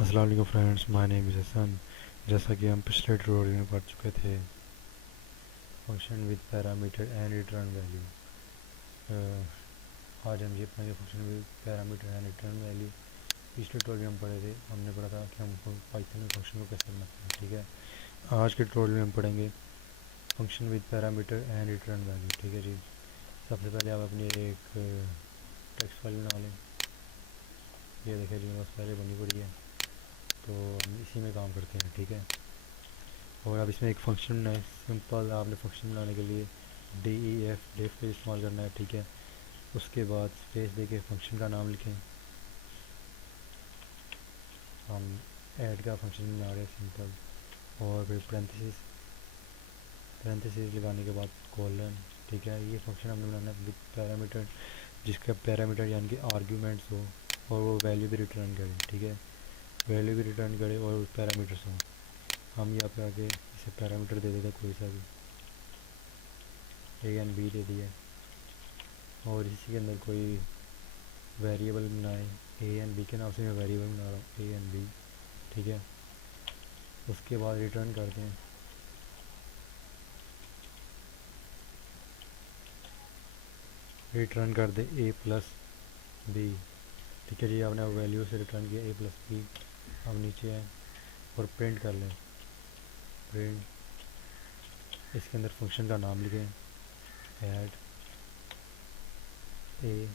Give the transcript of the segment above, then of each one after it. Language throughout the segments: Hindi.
अस्सलाम वालेकुम friends, my name is Hasan. जैसा कि हम पिछले ट्यूटोरियल में पढ़ चुके थे, function with parameter and return value. आज हम ये पढ़ेंगे function with parameter and return value. पिछले ट्यूटोरियल में हम पढ़े थे, हमने पढ़ा था कि हम पाइथन में फंक्शन को कैसे बनाते हैं। ठीक है, आज के ट्यूटोरियल में हम पढ़ेंगे function with parameter and return value. ठीक है जी। सबसे पहले आप अपनी एक टेक्स्ट फाइल बना लें। ये देखिए जी, मेरे पास पहले बनी पड़ी है, तो हम इसी में काम करते हैं। ठीक है, और अब इसमें एक फंक्शन बनाए। सिंपल आपने फंक्शन बनाने के लिए डी ई एफ डेफ का इस्तेमाल करना है। ठीक है, उसके बाद स्पेस दे के फंक्शन का नाम लिखें। हम ऐड का फंक्शन बना रहे हैं सिंपल, और फिर पैरेंथेसिस लगाने के बाद कोलन। ठीक है, ये फंक्शन हमने बनाना है विद पैरामीटर, जिसका पैरामीटर यानी कि आर्ग्यूमेंट्स हो और वो वैल्यू भी रिटर्न करे। ठीक है, वैल्यू भी रिटर्न करे और पैरामीटर्स हो। हम यहाँ पे आगे इसे पैरामीटर दे देते कोई सा भी, ए एंड बी दे दिया, और इसी के अंदर कोई वेरिएबल बनाए। ए एंड बी के नाम से मैं वेरिएबल बना रहा हूँ, ए एंड बी। ठीक है, उसके बाद रिटर्न करते हैं। रिटर्न कर दे ए प्लस बी। ठीक है जी, आपने वैल्यू से रिटर्न किया ए प्लस बी। अब नीचे आए और प्रिंट कर लें। प्रिंट, इसके अंदर फंक्शन का नाम लिखें, ऐड ए।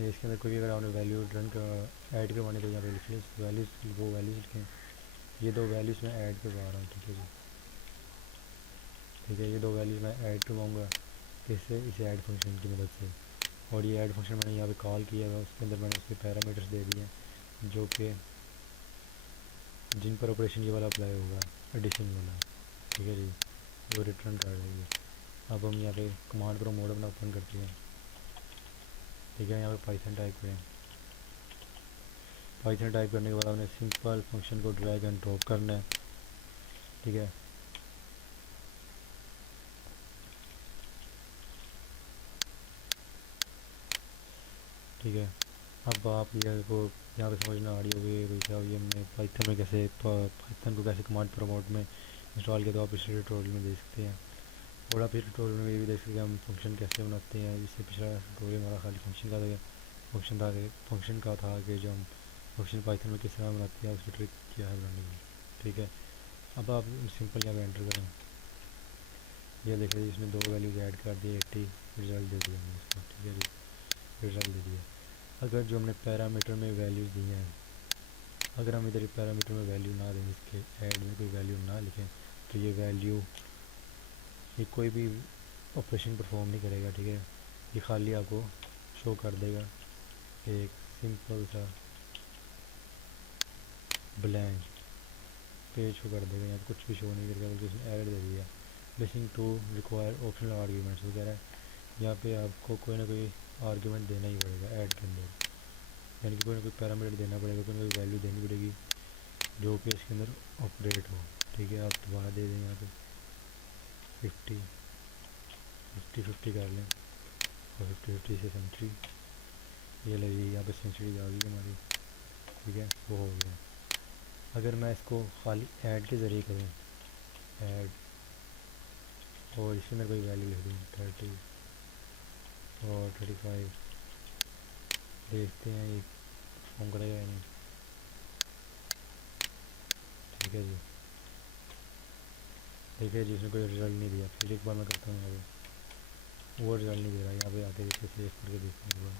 इसके अंदर कोई भी अगर आपने वैल्यू रिटर्न कर ऐड करवानी तो यहाँ पे लिख लें वैल्यूज़, वो वैल्यूज़ लिखें। ये दो वैल्यूज़ मैं ऐड करवा रहा हूँ। ठीक है जी, ठीक है, ये दो वैल्यूज़ मैं ऐड करवाऊँगा किससे, इसे ऐड फंक्शन की मदद से। और ये ऐड फंक्शन मैंने यहाँ पे कॉल किया है, उसके अंदर मैंने उसके पैरामीटर्स दे दिए हैं जो कि जिन पर ऑपरेशन ये वाला अप्लाई होगा, एडिशन वाला। ठीक है जी, वो रिटर्न कर रही है। अब हम यहाँ पे कमांड प्रो मोड अपना ओपन करते हैं। ठीक है, यहाँ पे पाइथन टाइप करें। पाइथन टाइप करने के बाद हमने सिंपल फंक्शन को ड्रैग एंड ड्रॉप करना है। ठीक है, ठीक है, अब आप ये को यहाँ पे समझना आ रही होगी भाई साहब, ये हमने पाइथन में कैसे पाइथन को कैसे कमांड प्रोमोट में इंस्टॉल किया, तो आप पिछले ट्यूटोरियल में देख सकते हैं। और आप इस ट्यूटोरियल में ये भी देख सकते हैं हम फंक्शन कैसे बनाते हैं। इससे पिछला ट्यूटोरियल हमारा खाली फंक्शन का था, फंक्शन का था कि जो हम फंक्शन पाइथन में किस तरह बनाते हैं, उसकी ट्रिक क्या है बनाने की। ठीक है, अब आप सिंपल यहाँ पे एंटर करें। ये देख लीजिए, इसमें दो वैल्यूज ऐड कर दी, 80 रिजल्ट दे दिया हमने इसको। ठीक है जी, रिजल्ट दे दिया। अगर जो हमने पैरामीटर में वैल्यूज़ दी हैं, अगर हम इधर पैरामीटर में वैल्यू ना दें, इसके ऐड में कोई वैल्यू ना लिखें, तो ये वैल्यू ये कोई भी ऑपरेशन परफॉर्म नहीं करेगा। ठीक है, ये खाली आपको शो कर देगा एक सिंपल सा ब्लैंक पेज शो कर देगा, यहाँ पे कुछ भी शो नहीं करेगा, बल्कि उसने ऐड दे दिया listening to require optional arguments वगैरह। यहाँ पे आपको कोई ना कोई आर्ग्यूमेंट देना ही पड़ेगा ऐड के अंदर, यानी कि कोई ना कोई पैरामीटर देना पड़ेगा, कोई ना कोई वैल्यू देनी पड़ेगी जो कि इसके अंदर ऑपरेट हो। ठीक है, आप दोबारा दे दें यहाँ पे 50 50 50 कर लें, और 50 50 से सेंचुरी। ये ले जी, यहाँ पे सेंचुरी आ गई हमारी। ठीक है, वो हो गया। अगर मैं इसको खाली ऐड के ज़रिए करूँ, ऐड, और इसके अंदर कोई वैल्यू लिख दूँ 30 और 35, देखते हैं ये परफॉर्म करेगा या नहीं। ठीक है जी, देखिए जी, इसने कोई रिजल्ट नहीं दिया। फिर एक बार मैं करता हूँ यहाँ पे, वो रिजल्ट नहीं दे रहा। यहाँ पे आते देखिए, सेव करके देखते हैं,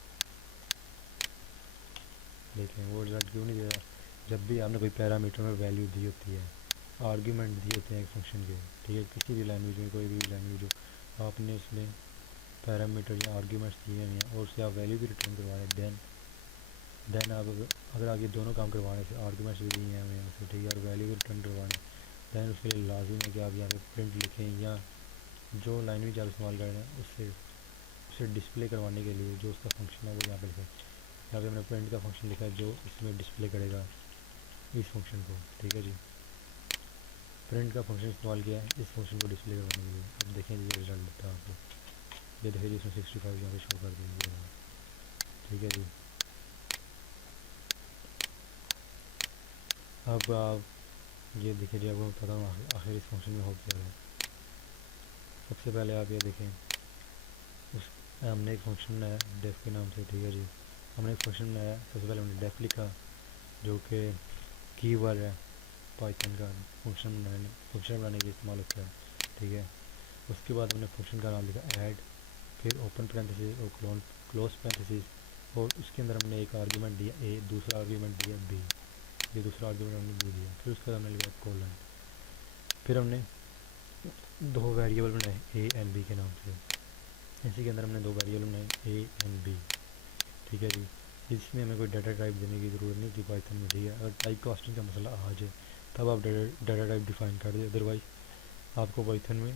देखें वो रिजल्ट क्यों नहीं दे रहा। जब भी आपने कोई पैरामीटर में वैल्यू दी होती है, आर्ग्यूमेंट दिए होते हैं एक फंक्शन के। ठीक है, किसी भी लैंग्वेज में, कोई भी लैंग्वेज हो, आपने उसमें पैरामीटर या आर्ग्यूमेंट्स दिए हैं और उससे आप वैल्यू भी रिटर्न करवा रहे हैं, देन आप अगर आप ये दोनों काम करवाने से, आर्ग्यूमेंट्स भी दिए हैं हमें यहाँ से, ठीक है, और वैल्यू भी रिटर्न करवाने, दैन उसके लिए लाजिम है कि आप यहाँ पे प्रिंट लिखें, या जो लैंग्वेज आप इस्तेमाल कर रहे हैं उससे उसे डिस्प्ले करवाने के लिए जो उसका फंक्शन है वो यहाँ पे लिखें। यहाँ पे हमने प्रिंट का फंक्शन लिखा है जो इसमें डिस्प्ले करेगा इस फंक्शन को। ठीक है जी, प्रिंट का फंक्शन इस्तेमाल किया है इस फंक्शन को डिस्प्ले करवाने के लिए। अब देखें जी, ये रिजल्ट देता है आपको। ये देखिए जी, इसमें 65 यहाँ पे शो कर देंगे। ठीक है जी, अब आप ये देखिए जी, आपको बताता हूँ आखिर इस फंक्शन में हो क्या रहा है। सबसे पहले आप ये देखें, उस हमने एक फंक्शन बनाया डेफ के नाम से, ठीक है जी। हमने एक फंक्शन बनाया, सबसे पहले हमने डेफ लिखा जो कि कीवर्ड है पाइथन का, फंक्शन बनाने के लिए इस्तेमाल होता है, ठीक है। उसके बाद हमने फंक्शन का नाम लिखा ऐड, फिर ओपन पैरेंथेसिस और क्लोज पैरेंथेसिस, और उसके अंदर हमने एक आर्गुमेंट दिया ए, दूसरा आर्गुमेंट दिया बी, ये दूसरा आर्गुमेंट हमने बी दिया, फिर उसके बाद हमने लिखा कोलन। फिर हमने दो वेरिएबल बनाए ए एंड बी के नाम से, इसी के अंदर हमने दो वेरिएबल बनाए ए एंड बी, ठीक है जी। इसमें हमें कोई डाटा टाइप देने की ज़रूरत नहीं थी पाइथन में, ठीक है। अगर टाइप कास्टिंग का मसला आ जाए तब आप डाटा टाइप डिफ़ाइन कर दें, अदरवाइज़ आपको पाइथन में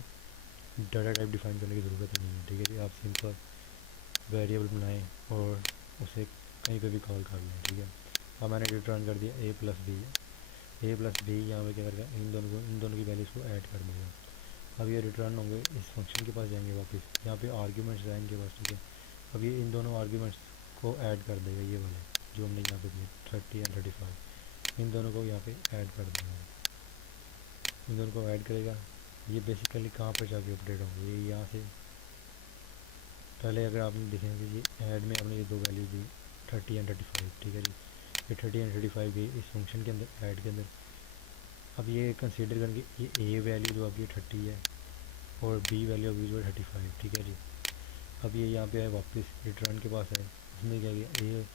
डाटा टाइप डिफ़ाइन करने की ज़रूरत ही नहीं है, ठीक है जी। आप सिंपल वेरिएबल बनाएं और उसे कहीं पे भी कॉल कर लें, ठीक है। अब मैंने रिटर्न कर दिया ए प्लस बी, ए प्लस बी यहाँ पे क्या करेगा, इन दोनों की वैल्यूज़ को ऐड कर देगा। अब ये रिटर्न होंगे, इस फंक्शन के पास जाएंगे वापस, यहाँ पे आर्ग्यूमेंट्स आएंगे बस, ठीक है। अब ये इन दोनों आर्ग्यूमेंट्स को ऐड कर देगा, ये वाले जो हमने यहाँ पे दिए 30 एंड 35, इन दोनों को यहाँ पे ऐड कर देगा, इन दोनों को ऐड करेगा। ये बेसिकली कहाँ पर जाके अपडेट होंगे, ये यहाँ से पहले अगर आपने देखेंगे ये ऐड में आपने ये दो वैल्यू दी 30 एंड 35, ठीक है जी। ये 30 एंड 35 भी इस फंक्शन के अंदर ऐड के अंदर, अब ये कंसीडर करेंगे ये ए वैल्यू जो अभी 30 है और बी वैल्यू अभी जो है 35, ठीक है जी। अब ये यहाँ पे है वापस रिटर्न के पास है, उसने क्या किया ए,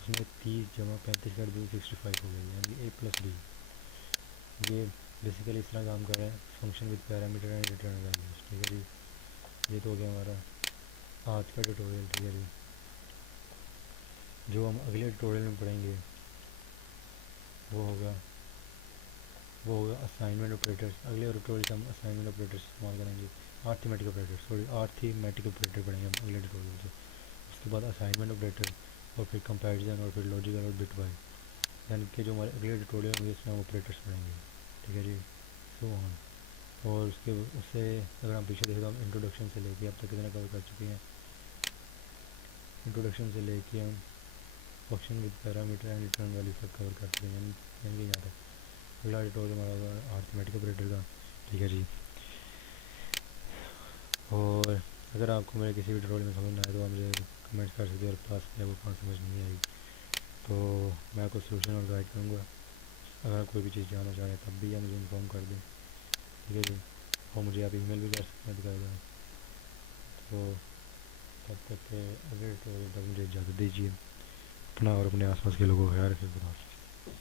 उसने 30 जमा 35 कर दिया 65 हो गई, यानी ए प्लस बी। ये बेसिकली इस तरह काम कर रहा है function with parameter and return values, ठीक है जी। ये तो हो गया हमारा आज का ट्यूटोरियल, ठीक है जी। जो हम अगले ट्यूटोरियल में पढ़ेंगे वो होगा असाइनमेंट ऑपरेटर्स। अगले ट्यूटोरियल से हम असाइनमेंट ऑपरेटर्स इस्तेमाल करेंगे, आर्थमेटिक ऑपरेटर पढ़ेंगे हम अगले ट्यूटोरियल से। उसके बाद असाइनमेंट ऑपरेटर, और फिर कंपैरिजन, और फिर लॉजिकल और बिट वाइज, यानी कि जो हमारे अगले ट्यूटोरियल होंगे इसमें हम ऑपरेटर्स पढ़ेंगे, ठीक है जी। So on. और उससे अगर हम पीछे देखें तो हम इंट्रोडक्शन से लेके अब तक कितना कवर कर चुके हैं। इंट्रोडक्शन से लेके हम function with parameter and return value तक कवर कर चुके हैं, यानी कि यहाँ तक। अगला ट्यूटोरियल हमारा होगा अर्थमेटिक ऑपरेटर का, ठीक है जी। और अगर आपको मेरे किसी भी ट्यूटोरियल में समझ ना आए तो आप मुझे कमेंट कर सकते हो, और पास में आपको कहाँ समझ नहीं आई तो मैं आपको सोल्यूशन और गाइड करूँगा। अगर आप कोई भी चीज़ जानना चाहें तब भी आप मुझे इन्फॉर्म कर दें, ठीक है जी। और मुझे आप ईमेल भी कर सकते हैं दिखाएगा। तो तब तक के अगले ट्यूटोरियल तक मुझे इजाज़त दीजिए। अपना और अपने आसपास के लोगों का ख्याल रखिए।